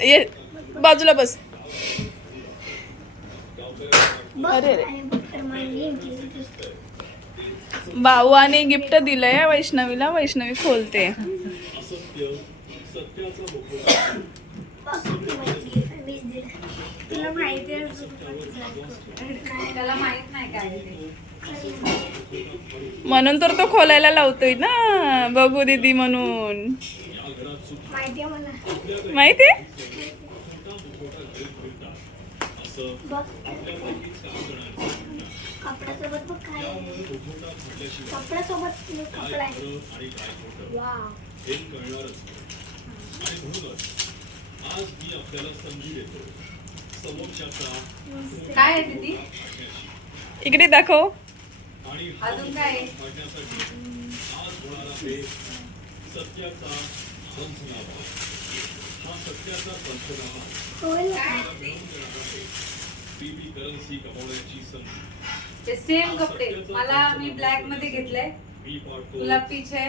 ये बाजूला बस. अरे रे भाऊने गिफ्ट दिलंय वैष्णवीला. वैष्णवी खोलते. म्हणून तर तो खोलायला लावतोय ना, बघू दीदी म्हणून. माहितीये कपड्यासोबत बघ काय आहे. कपड्यासोबत कपडा आहे. वाव. काय आहे दीदी? इकडे दाखव. अजून काय आहे? ते सेम कपडे मला मी ब्लॅक मध्ये घेतलंय. तुला पीछे